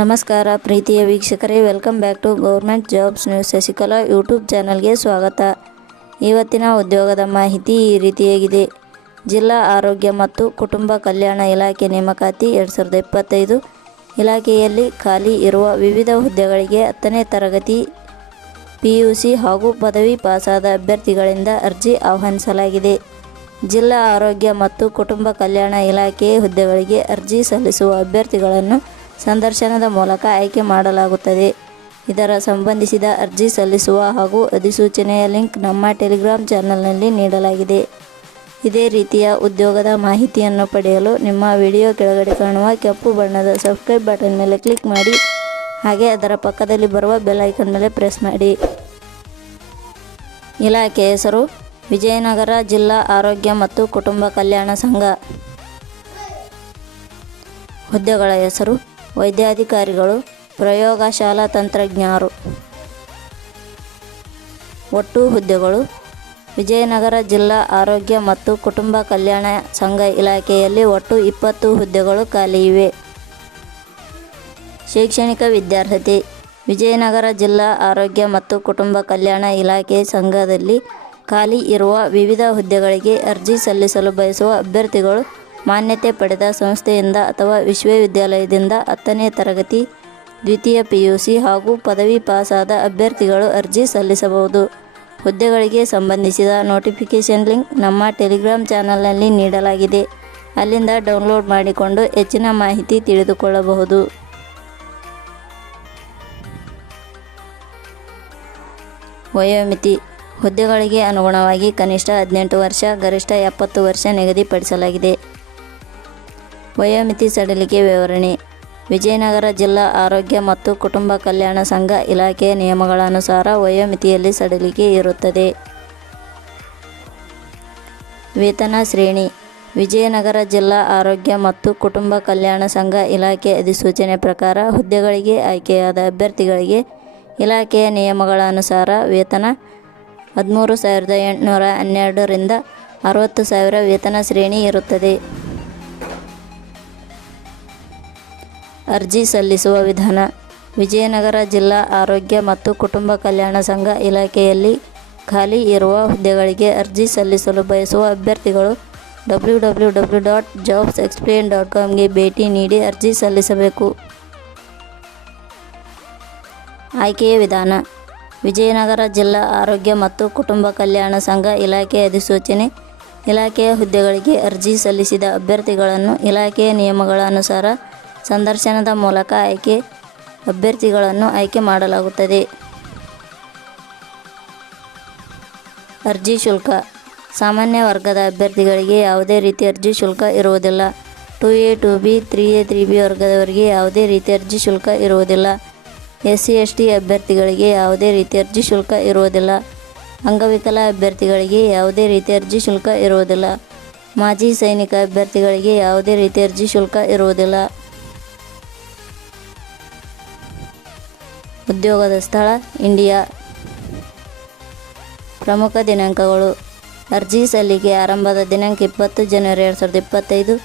ನಮಸ್ಕಾರ ಪ್ರೀತಿಯ ವೀಕ್ಷಕರೇ welcome back to government jobs news Shashikala YouTube ಚಾನಲ್ಗೆ ಸ್ವಾಗತ. ಇವತ್ತಿನ ಉದ್ಯೋಗದ ಮಾಹಿತಿ ಈ ರೀತಿಯಾಗಿದೆ. ಜಿಲ್ಲಾ ಆರೋಗ್ಯ ಮತ್ತು ಕುಟುಂಬ ಕಲ್ಯಾಣ ಇಲಾಖೆ ನೇಮಕಾತಿ ಎರಡು ಸಾವಿರದ ಇಪ್ಪತ್ತೈದು ಇಲಾಖೆಯಲ್ಲಿ ಖಾಲಿ ಇರುವ ವಿವಿಧ ಹುದ್ದೆಗಳಿಗೆ ಹತ್ತನೇ ತರಗತಿ ಪಿ ಯು ಸಿ ಹಾಗೂ ಪದವಿ ಪಾಸಾದ ಅಭ್ಯರ್ಥಿಗಳಿಂದ ಅರ್ಜಿ ಆಹ್ವಾನಿಸಲಾಗಿದೆ. ಜಿಲ್ಲಾ ಆರೋಗ್ಯ ಮತ್ತು ಕುಟುಂಬ ಕಲ್ಯಾಣ ಇಲಾಖೆ ಹುದ್ದೆಗಳಿಗೆ ಅರ್ಜಿ ಸಲ್ಲಿಸುವ ಅಭ್ಯರ್ಥಿಗಳನ್ನು ಸಂದರ್ಶನದ ಮೂಲಕ ಆಯ್ಕೆ ಮಾಡಲಾಗುತ್ತದೆ. ಇದರ ಸಂಬಂಧಿಸಿದ ಅರ್ಜಿ ಸಲ್ಲಿಸುವ ಹಾಗೂ ಅಧಿಸೂಚನೆಯ ಲಿಂಕ್ ನಮ್ಮ ಟೆಲಿಗ್ರಾಮ್ ಚಾನಲ್ನಲ್ಲಿ ನೀಡಲಾಗಿದೆ. ಇದೇ ರೀತಿಯ ಉದ್ಯೋಗದ ಮಾಹಿತಿಯನ್ನು ಪಡೆಯಲು ನಿಮ್ಮ ವಿಡಿಯೋ ಕೆಳಗಡೆ ಕಾಣುವ ಕೆಂಪು ಬಣ್ಣದ ಸಬ್ಸ್ಕ್ರೈಬ್ ಬಟನ್ ಮೇಲೆ ಕ್ಲಿಕ್ ಮಾಡಿ, ಹಾಗೆ ಅದರ ಪಕ್ಕದಲ್ಲಿ ಬರುವ ಬೆಲ್ ಐಕನ್ ಮೇಲೆ ಪ್ರೆಸ್ ಮಾಡಿ. ಇಲಾಖೆ ಹೆಸರು ವಿಜಯನಗರ ಜಿಲ್ಲಾ ಆರೋಗ್ಯ ಮತ್ತು ಕುಟುಂಬ ಕಲ್ಯಾಣ ಸಂಘ. ಹುದ್ದೆಗಳ ಹೆಸರು ವೈದ್ಯಾಧಿಕಾರಿಗಳು, ಪ್ರಯೋಗಶಾಲಾ ತಂತ್ರಜ್ಞರು. ಒಟ್ಟು ಹುದ್ದೆಗಳು ವಿಜಯನಗರ ಜಿಲ್ಲಾ ಆರೋಗ್ಯ ಮತ್ತು ಕುಟುಂಬ ಕಲ್ಯಾಣ ಸಂಘ ಇಲಾಖೆಯಲ್ಲಿ ಒಟ್ಟು ಇಪ್ಪತ್ತು ಹುದ್ದೆಗಳು ಖಾಲಿ ಇವೆ. ಶೈಕ್ಷಣಿಕ ವಿದ್ಯಾರ್ಹತೆ ವಿಜಯನಗರ ಜಿಲ್ಲಾ ಆರೋಗ್ಯ ಮತ್ತು ಕುಟುಂಬ ಕಲ್ಯಾಣ ಇಲಾಖೆ ಸಂಘದಲ್ಲಿ ಖಾಲಿ ಇರುವ ವಿವಿಧ ಹುದ್ದೆಗಳಿಗೆ ಅರ್ಜಿ ಸಲ್ಲಿಸಲು ಬಯಸುವ ಅಭ್ಯರ್ಥಿಗಳು ಮಾನ್ಯತೆ ಪಡೆದ ಸಂಸ್ಥೆಯಿಂದ ಅಥವಾ ವಿಶ್ವವಿದ್ಯಾಲಯದಿಂದ ಹತ್ತನೇ ತರಗತಿ, ದ್ವಿತೀಯ ಪಿ ಯು ಸಿ ಹಾಗೂ ಪದವಿ ಪಾಸಾದ ಅಭ್ಯರ್ಥಿಗಳು ಅರ್ಜಿ ಸಲ್ಲಿಸಬಹುದು. ಹುದ್ದೆಗಳಿಗೆ ಸಂಬಂಧಿಸಿದ ನೋಟಿಫಿಕೇಷನ್ ಲಿಂಕ್ ನಮ್ಮ ಟೆಲಿಗ್ರಾಮ್ ಚಾನಲ್ನಲ್ಲಿ ನೀಡಲಾಗಿದೆ. ಅಲ್ಲಿಂದ ಡೌನ್ಲೋಡ್ ಮಾಡಿಕೊಂಡು ಹೆಚ್ಚಿನ ಮಾಹಿತಿ ತಿಳಿದುಕೊಳ್ಳಬಹುದು. ವಯೋಮಿತಿ ಹುದ್ದೆಗಳಿಗೆ ಅನುಗುಣವಾಗಿ ಕನಿಷ್ಠ ಹದಿನೆಂಟು ವರ್ಷ, ಗರಿಷ್ಠ ಎಪ್ಪತ್ತು ವರ್ಷ ನಿಗದಿಪಡಿಸಲಾಗಿದೆ. ವಯೋಮಿತಿ ಸಡಿಲಿಕೆ ವಿವರಣೆ. ವಿಜಯನಗರ ಜಿಲ್ಲಾ ಆರೋಗ್ಯ ಮತ್ತು ಕುಟುಂಬ ಕಲ್ಯಾಣ ಸಂಘ ಇಲಾಖೆಯ ನಿಯಮಗಳ ಅನುಸಾರ ವಯೋಮಿತಿಯಲ್ಲಿ ಸಡಿಲಿಕೆ ಇರುತ್ತದೆ. ವೇತನ ಶ್ರೇಣಿ. ವಿಜಯನಗರ ಜಿಲ್ಲಾ ಆರೋಗ್ಯ ಮತ್ತು ಕುಟುಂಬ ಕಲ್ಯಾಣ ಸಂಘ ಇಲಾಖೆ ಅಧಿಸೂಚನೆ ಪ್ರಕಾರ ಹುದ್ದೆಗಳಿಗೆ ಆಯ್ಕೆಯಾದ ಅಭ್ಯರ್ಥಿಗಳಿಗೆ ಇಲಾಖೆಯ ನಿಯಮಗಳ ಅನುಸಾರ ವೇತನ ಹದಿಮೂರು ಸಾವಿರದ ಎಂಟುನೂರ ಹನ್ನೆರಡರಿಂದ ಅರವತ್ತು ಸಾವಿರ ವೇತನ ಶ್ರೇಣಿ ಇರುತ್ತದೆ. ಅರ್ಜಿ ಸಲ್ಲಿಸುವ ವಿಧಾನ. ವಿಜಯನಗರ ಜಿಲ್ಲಾ ಆರೋಗ್ಯ ಮತ್ತು ಕುಟುಂಬ ಕಲ್ಯಾಣ ಸಂಘ ಇಲಾಖೆಯಲ್ಲಿ ಖಾಲಿ ಇರುವ ಹುದ್ದೆಗಳಿಗೆ ಅರ್ಜಿ ಸಲ್ಲಿಸಲು ಬಯಸುವ ಅಭ್ಯರ್ಥಿಗಳು W W W dot jobs explain dot ಕಾಮ್ಗೆ ಭೇಟಿ ನೀಡಿ ಅರ್ಜಿ ಸಲ್ಲಿಸಬೇಕು. ಆಯ್ಕೆಯ ವಿಧಾನ. ವಿಜಯನಗರ ಜಿಲ್ಲಾ ಆರೋಗ್ಯ ಮತ್ತು ಕುಟುಂಬ ಕಲ್ಯಾಣ ಸಂಘ ಇಲಾಖೆ ಅಧಿಸೂಚನೆ, ಇಲಾಖೆಯ ಹುದ್ದೆಗಳಿಗೆ ಅರ್ಜಿ ಸಲ್ಲಿಸಿದ ಅಭ್ಯರ್ಥಿಗಳನ್ನು ಇಲಾಖೆಯ ನಿಯಮಗಳ ಅನುಸಾರ ಸಂದರ್ಶನದ ಮೂಲಕ ಆಯ್ಕೆ, ಅಭ್ಯರ್ಥಿಗಳನ್ನು ಆಯ್ಕೆ ಮಾಡಲಾಗುತ್ತದೆ. ಅರ್ಜಿ ಶುಲ್ಕ. ಸಾಮಾನ್ಯ ವರ್ಗದ ಅಭ್ಯರ್ಥಿಗಳಿಗೆ ಯಾವುದೇ ರೀತಿ ಅರ್ಜಿ ಶುಲ್ಕ ಇರುವುದಿಲ್ಲ. Two A, two B, three A, three B ವರ್ಗದವರಿಗೆ ಯಾವುದೇ ರೀತಿ ಅರ್ಜಿ ಶುಲ್ಕ ಇರುವುದಿಲ್ಲ. ಎಸ್ ಸಿ ಅಭ್ಯರ್ಥಿಗಳಿಗೆ ಯಾವುದೇ ರೀತಿ ಅರ್ಜಿ ಶುಲ್ಕ ಇರುವುದಿಲ್ಲ. ಅಂಗವಿಕಲ ಅಭ್ಯರ್ಥಿಗಳಿಗೆ ಯಾವುದೇ ರೀತಿ ಅರ್ಜಿ ಶುಲ್ಕ ಇರುವುದಿಲ್ಲ. ಮಾಜಿ ಸೈನಿಕ ಅಭ್ಯರ್ಥಿಗಳಿಗೆ ಯಾವುದೇ ರೀತಿ ಅರ್ಜಿ ಶುಲ್ಕ ಇರುವುದಿಲ್ಲ. ಉದ್ಯೋಗದ ಸ್ಥಳ, ಇಂಡಿಯಾ. ಪ್ರಮುಖ ದಿನಾಂಕಗಳು. ಅರ್ಜಿ ಸಲ್ಲಿಕೆ ಆರಂಭದ ದಿನಾಂಕ ಇಪ್ಪತ್ತು ಜನವರಿ ಎರಡು ಸಾವಿರದ ಇಪ್ಪತ್ತೈದು.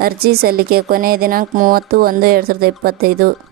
ಅರ್ಜಿ ಸಲ್ಲಿಕೆ ಕೊನೆಯ ದಿನಾಂಕ ಮೂವತ್ತು ಒಂದು ಎರಡು ಸಾವಿರದ ಇಪ್ಪತ್ತೈದು.